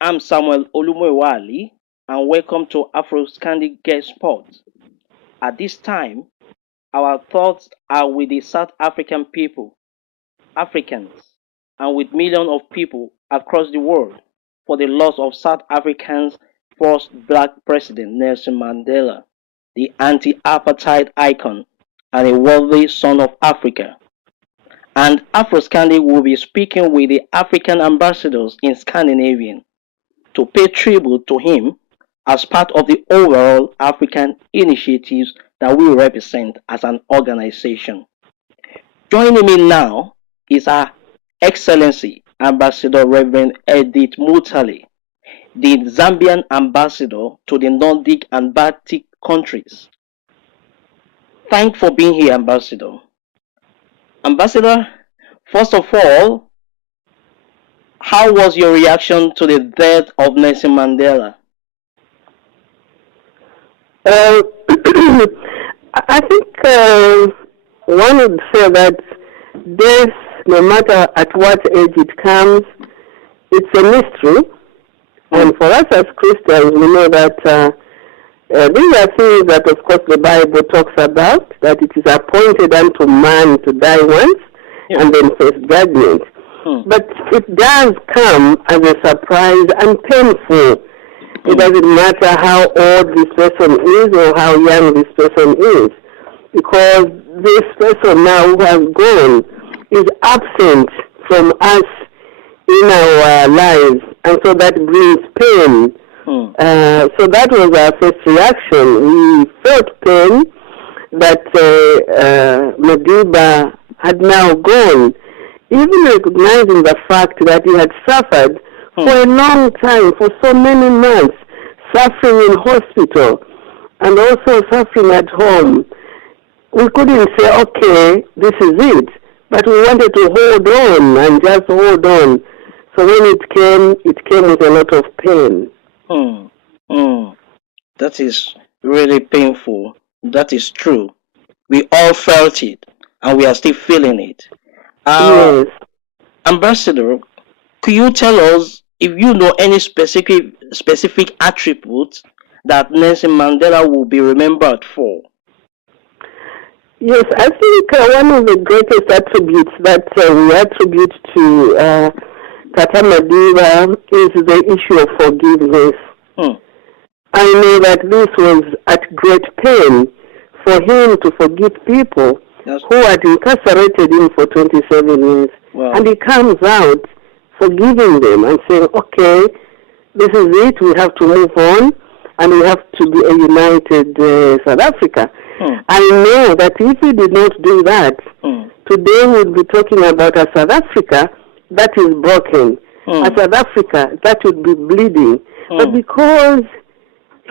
I'm Samuel Olumewali, and welcome to Afro-Scandic Guest Spot. At this time, our thoughts are with the South African people, Africans, and with millions of people across the world for the loss of South Africa's first black president, Nelson Mandela, the anti-apartheid icon and a worthy son of Africa. And Afro-Scandic will be speaking with the African ambassadors in Scandinavia to pay tribute to him as part of the overall African initiatives that we represent as an organization. Joining me now is Her Excellency Ambassador Rev Edith Mutale, the Zambian Ambassador to the Nordic and Baltic countries. Thanks for being here, Ambassador. Ambassador, first of all, how was your reaction to the death of Nelson Mandela? I think one would say that death, no matter at what age it comes, it's a mystery. And for us as Christians, we know that these are things that, of course, the Bible talks about, that it is appointed unto man to die once and then face judgment. But it does come as a surprise and painful. It doesn't matter how old this person is or how young this person is, because this person now who has gone is absent from us in our lives, and so that brings pain. So that was our first reaction. We felt pain that Madiba had now gone, even recognizing the fact that he had suffered for a long time, for so many months, suffering in hospital and also suffering at home. We couldn't say, okay, this is it, but we wanted to hold on and just hold on. So when it came with a lot of pain. That is really painful. That is true. We all felt it, and we are still feeling it. Yes. Ambassador, could you tell us if you know any specific attributes that Nelson Mandela will be remembered for? Yes, I think one of the greatest attributes that we attribute to Tata Madiba is the issue of forgiveness. I know that this was at great pain for him to forgive people who had incarcerated him for 27 years. Wow. And he comes out forgiving them and saying, okay, this is it, we have to move on, and we have to be a united South Africa. I know that if we did not do that, today we'll be talking about a South Africa that is broken, a South Africa that would be bleeding. But because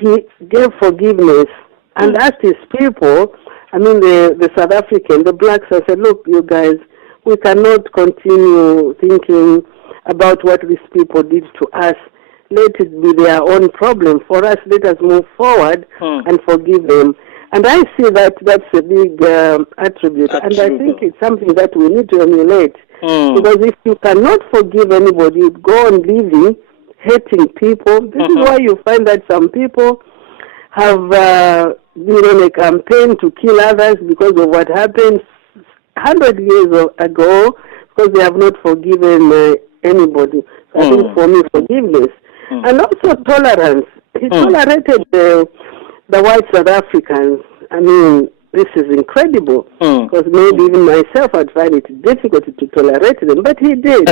he gave forgiveness and asked his people, I mean the South African, the blacks, I said, look, you guys, we cannot continue thinking about what these people did to us. Let it be their own problem. For us, let us move forward and forgive them. And I see that that's a big attribute. And I think it's something that we need to emulate. Because if you cannot forgive anybody, you go on living, hating people. This is why you find that some people have been on a campaign to kill others because of what happened 100 years ago, because they have not forgiven anybody. So I think for me, forgiveness. And also tolerance. He tolerated the white South Africans. I mean, this is incredible, because maybe even myself I'd find it difficult to tolerate them, but he did.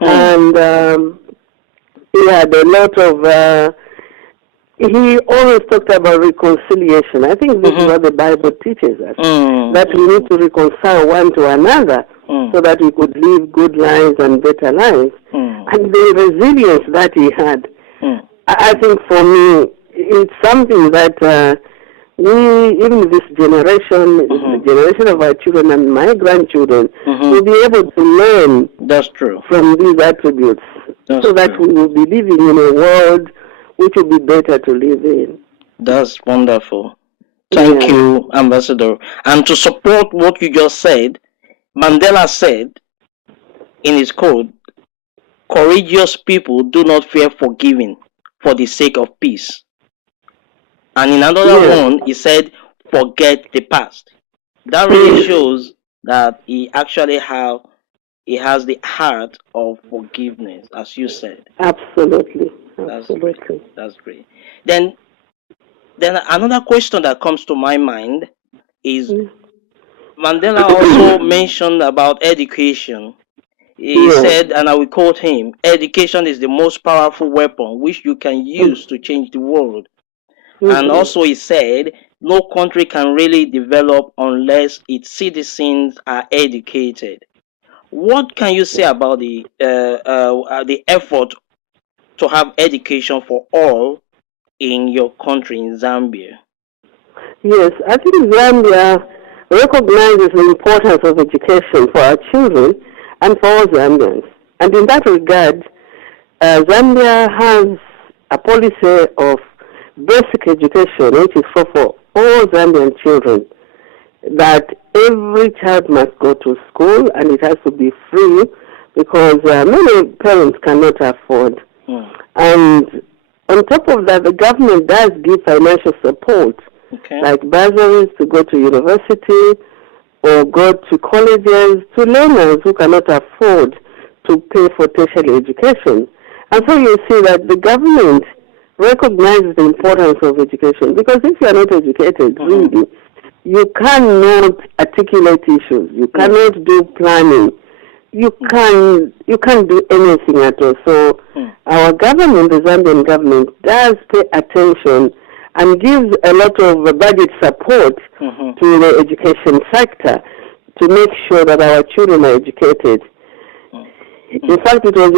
And he had a lot of, he always talked about reconciliation. I think this is what the Bible teaches us, that we need to reconcile one to another so that we could live good lives and better lives. And the resilience that he had, I think for me, it's something that we, even this generation, the generation of our children and my grandchildren, will be able to learn from these attributes so that we will be living in a world which will be better to live in. That's wonderful. Thank you, Ambassador. And to support what you just said, Mandela said in his quote courageous people do not fear forgiving for the sake of peace. And in another one, he said, forget the past. That really shows that he actually has the heart of forgiveness, as you said. Absolutely. That's great. That's great. Then another question that comes to my mind is Mandela also mentioned about education. He said, and I will quote him, education is the most powerful weapon which you can use to change the world. And also he said, no country can really develop unless its citizens are educated. What can you say about the effort to have education for all in your country, in Zambia? Yes, I think Zambia recognizes the importance of education for our children and for all Zambians. And in that regard, Zambia has a policy of basic education, which is for all Zambian children, that every child must go to school and it has to be free because many parents cannot afford. And on top of that, the government does give financial support, like bursaries to go to university or go to colleges to learners who cannot afford to pay for tertiary education. And so you see that the government recognizes the importance of education, because if you are not educated, really, you cannot articulate issues, you cannot do planning, you can't do anything at all. So our government, the Zambian government, does pay attention and gives a lot of budget support to the education sector to make sure that our children are educated. In fact, it was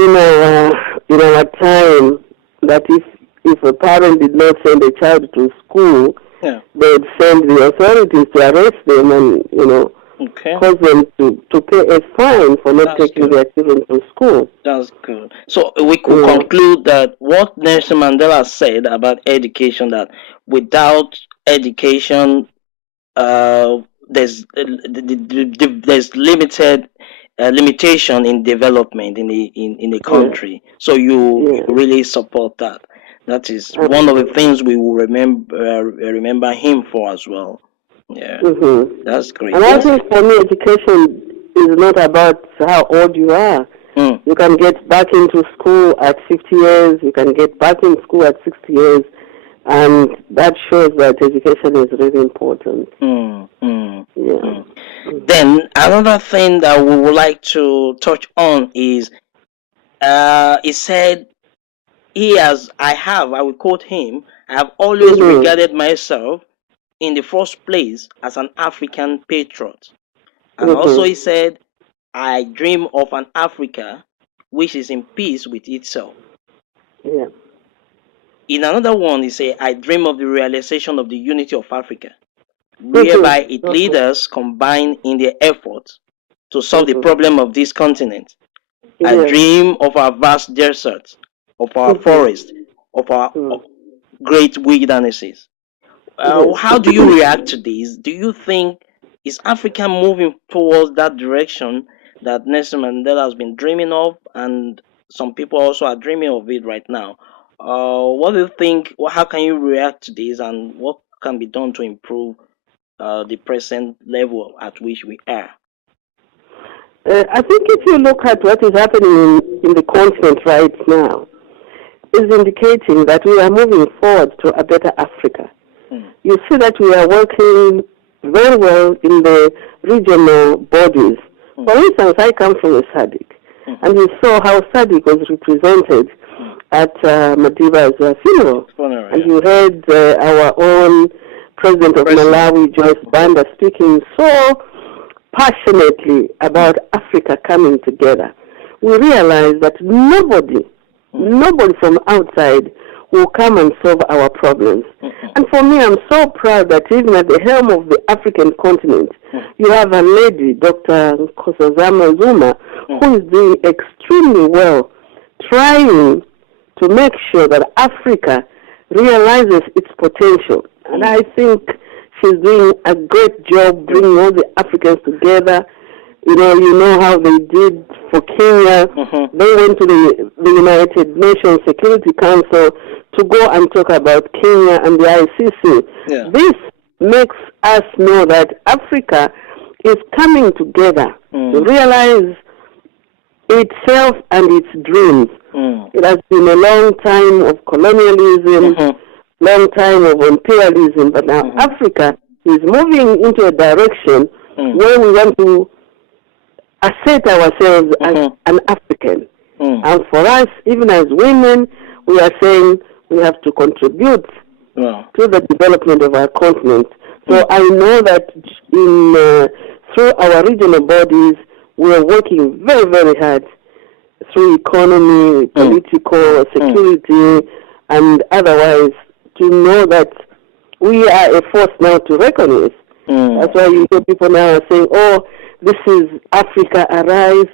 in our time that if a parent did not send a child to school, they would send the authorities to arrest them and cause them to pay a fine for not taking their children to school. That's good. So we could conclude that what Nelson Mandela said about education, that without education, there's limited limitation in development in the country. So you really support that. That is one of the things we will remember him for as well. Yeah, that's great. And I think for me, education is not about how old you are. You can get back into school at 50 years. You can get back in school at 60 years. And that shows that education is really important. Then another thing that we would like to touch on is, he said, I will quote him, I have always regarded myself in the first place as an African patriot. And also he said, I dream of an Africa which is in peace with itself. In another one, he said, I dream of the realization of the unity of Africa, whereby its leaders combine in their efforts to solve the problem of this continent. I dream of our vast deserts, of our forests, of our great wildernesses. How do you react to this? Do you think, is Africa moving towards that direction that Nelson Mandela has been dreaming of, and some people also are dreaming of it right now? What do you think? How can you react to this, and what can be done to improve the present level at which we are? I think if you look at what is happening in the continent right now, is indicating that we are moving forward to a better Africa. You see that we are working very well in the regional bodies. For instance, I come from a SADC, and we saw how SADC was represented at Madiba's funeral. And you heard our own President of Malawi, Joyce Banda, speaking so passionately about Africa coming together. We realized that nobody from outside will come and solve our problems. And for me, I'm so proud that even at the helm of the African continent, you have a lady, Dr. Nkosazana Zuma, who is doing extremely well, trying to make sure that Africa realizes its potential. And I think she's doing a great job bringing all the Africans together. You know how they did for Kenya. They went to the United Nations Security Council to go and talk about Kenya and the ICC. Yeah. This makes us know that Africa is coming together to realize itself and its dreams. It has been a long time of colonialism, long time of imperialism, but now Africa is moving into a direction where we want to assert ourselves as an African. And for us, even as women, we are saying we have to contribute to the development of our continent. So I know that through our regional bodies, we are working very, very hard through economy, political, security, and otherwise to know that we are a force now to reckon with. That's why you hear people now are saying, oh, this is Africa, arise.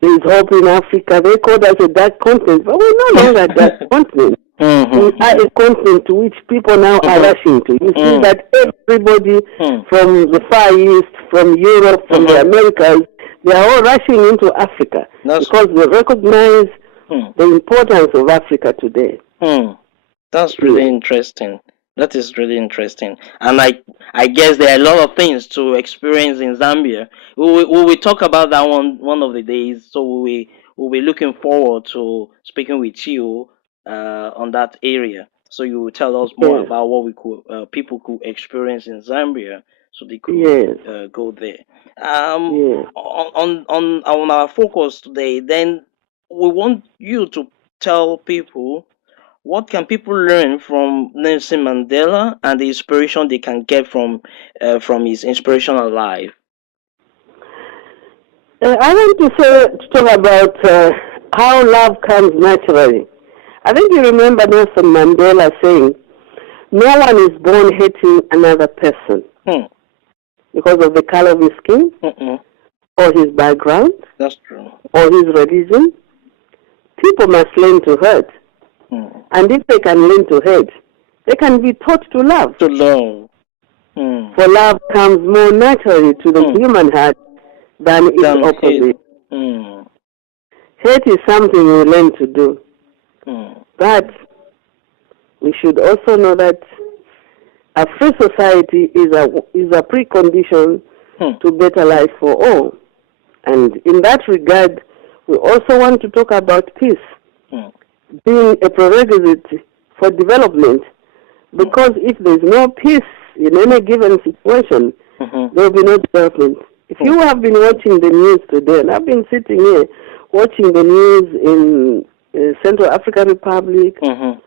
There is hope in Africa. They call us a dark continent, but we're no longer a dark continent. We are a continent to which people now are rushing to. You see that everybody from the Far East, from Europe, from the Americas, they are all rushing into Africa because they recognize the importance of Africa today. That's really interesting. That is really interesting. And I guess there are a lot of things to experience in Zambia. We will talk about that one of the days. So we'll be looking forward to speaking with you on that area. So you will tell us more about what we could people could experience in Zambia, so they could go there. On our focus today, then we want you to tell people what can people learn from Nelson Mandela and the inspiration they can get from his inspirational life. I want to talk about how love comes naturally. I think you remember Nelson Mandela saying, no one is born hating another person because of the color of his skin or his background. That's true. Or his religion. People must learn to hurt. And if they can learn to hate, they can be taught to love. To love. For love comes more naturally to the human heart than its opposite. Hate is something we learn to do. But we should also know that a free society is a precondition to better life for all. And in that regard, we also want to talk about peace being a prerequisite for development, because if there's no peace in any given situation, there will be no development. If you have been watching the news today, and I've been sitting here watching the news in Central African Republic, you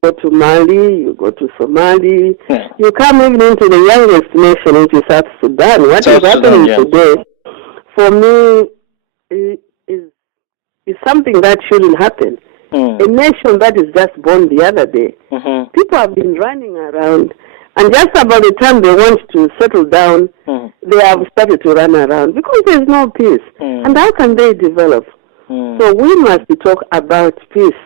go to Mali, you go to Somali, you come even into the youngest nation, which is South Sudan. What is happening today, for me, is something that shouldn't happen. A nation that is just born the other day. People have been running around, and just about the time they want to settle down, they have started to run around because there's no peace. And how can they develop? So we must talk about peace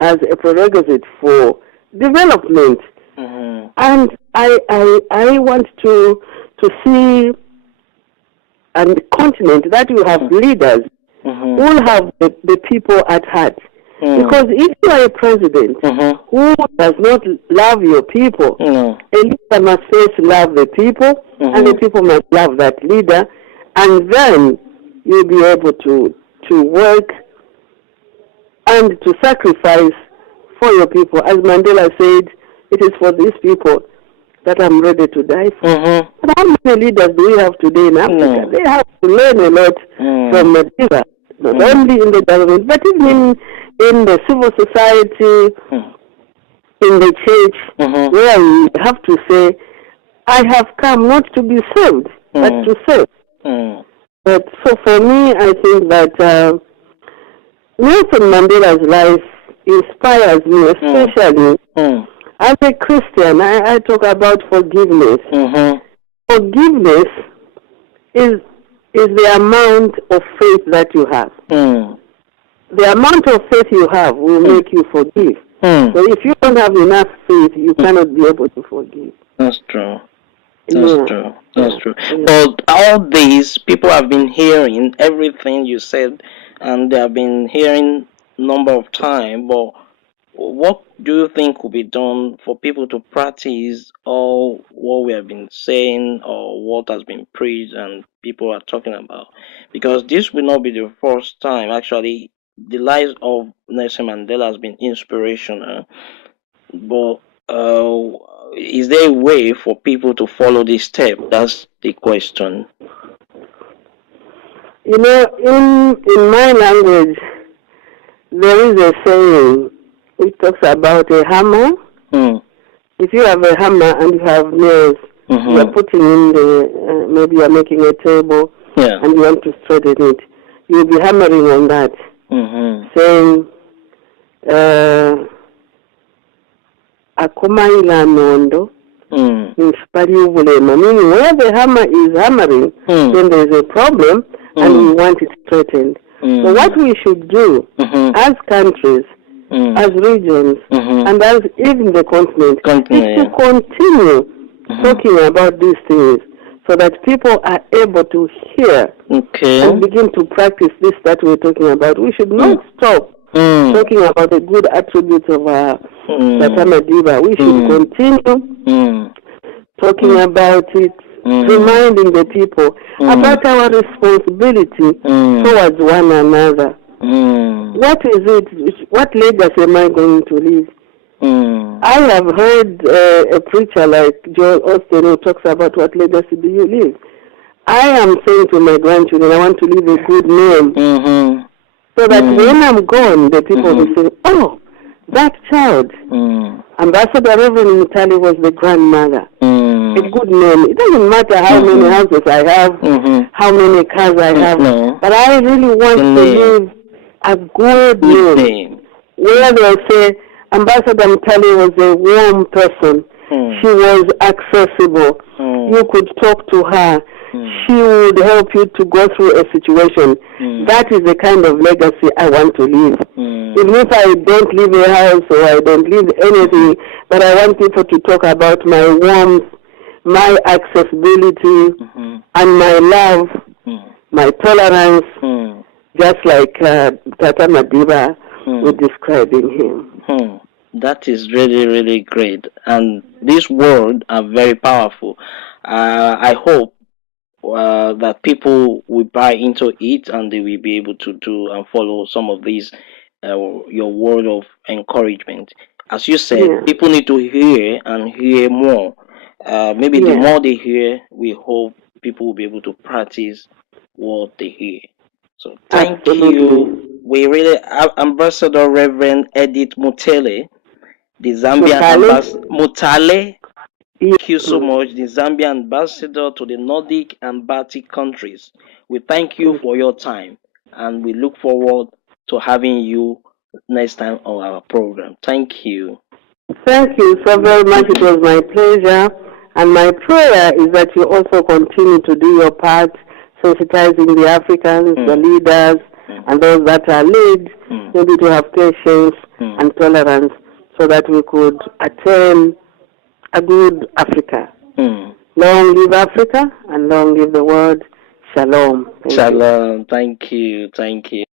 as a prerequisite for development. And I want to see on the continent that you have leaders who have the people at heart. Because if you are a president who does not love your people, a leader must first love the people, and the people must love that leader, and then you'll be able to work and to sacrifice for your people. As Mandela said, it is for these people that I'm ready to die for. But how many leaders do we have today in Africa? They have to learn a lot from Mandela, not only in the government, but even in the civil society, in the church, where we have to say, I have come not to be served, but to serve. But so for me, I think that Nelson Mandela's life inspires me, especially as a Christian. I talk about forgiveness. Forgiveness is the amount of faith that you have. The amount of faith you have will make you forgive. So if you don't have enough faith, you cannot be able to forgive. That's true. That's true. That's true. But all these people have been hearing everything you said, and they have been hearing number of time. But what do you think could be done for people to practice all what we have been saying or what has been preached and people are talking about? Because this will not be the first time. Actually, the life of Nelson Mandela has been inspirational. But is there a way for people to follow this step? That's the question. You know, in my language, there is a saying. It talks about a hammer. If you have a hammer and you have nails, you are putting in the, maybe you are making a table and you want to straighten it. You'll be hammering on that, saying, Akomaila nondo, meaning where the hammer is hammering, then there is a problem and we want it straightened. So what we should do as countries, as regions, and as even the continent, is to continue talking about these things so that people are able to hear and begin to practice this that we're talking about. We should not stop talking about the good attributes of Tata Madiba. We should continue talking about it, reminding the people about our responsibility towards one another. What is it? What legacy am I going to leave? I have heard a preacher like Joel Austin who talks about what legacy do you leave. I am saying to my grandchildren, I want to leave a good name. So that when I'm gone, the people will say, oh, that child, Ambassador Rev Edith Mutale was the grandmother. A good name. It doesn't matter how many houses I have, how many cars I have, but I really want to leave a good name. Where they'll say, Ambassador Mutale was a warm person. She was accessible. You could talk to her. She would help you to go through a situation. That is the kind of legacy I want to leave. Even if I don't leave a house or I don't leave anything, but I want people to talk about my warmth, my accessibility, and my love, my tolerance, just like Tata Madiba was describing him. That is really, really great. And these words are very powerful. I hope that people will buy into it and they will be able to do and follow some of these, your word of encouragement. As you said, people need to hear and hear more. Maybe the more they hear, we hope people will be able to practice what they hear. So thank you. We really have Ambassador Reverend Edith Mutale, the Zambian Ambassador Mutale. Thank you so much, the Zambian Ambassador to the Nordic and Baltic countries. We thank you for your time and we look forward to having you next time on our program. Thank you. Thank you so very much. It was my pleasure. And my prayer is that you also continue to do your part, sensitizing the Africans, the leaders, and those that are led, maybe to have patience and tolerance so that we could attain a good Africa. Long live Africa and long live the world. Shalom. Shalom. Thank you. Thank you.